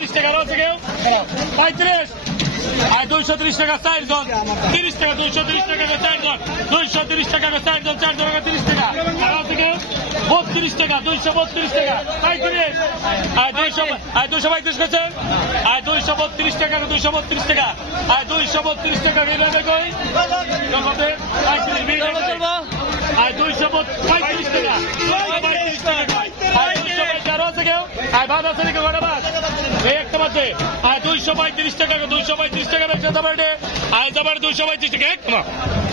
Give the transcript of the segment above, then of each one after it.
30 টাকা রয়েছে কেউ 35 আর 230 টাকা 4 জন 30 টাকা 230 টাকা 4 জন 230 টাকা 4 জন 4 জন 30 টাকা আর আছে কেউ 32 টাকা 232 টাকা 35 আর 235 করছেন আর 232 টাকা 232 টাকা আর 232 টাকা রেলওয়ে কই জমাতে 35 বিল আর 235 টাকা 235 টাকা আর 212 আছে কেউ আর ভাত আছে নাকি কটা ভাত এই একটা বাদে আর 235 টাকা 235 টাকা বেচে যাবে আর যাবার 235 টাকা এক না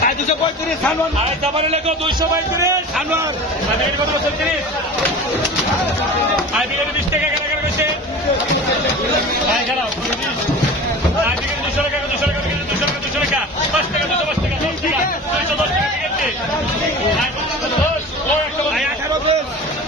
আর 235 সালমান আর যাবার লেখো 235 সালমান আর এর কত বছর 30 আর 20 টাকা কেন কেন কইছে আর গেল আর 200 টাকা 200 টাকা 200 টাকা 200 টাকা 5 টাকা 210 টাকা 210 টাকা ঠিক আছে আর 10 ও একটা 210 210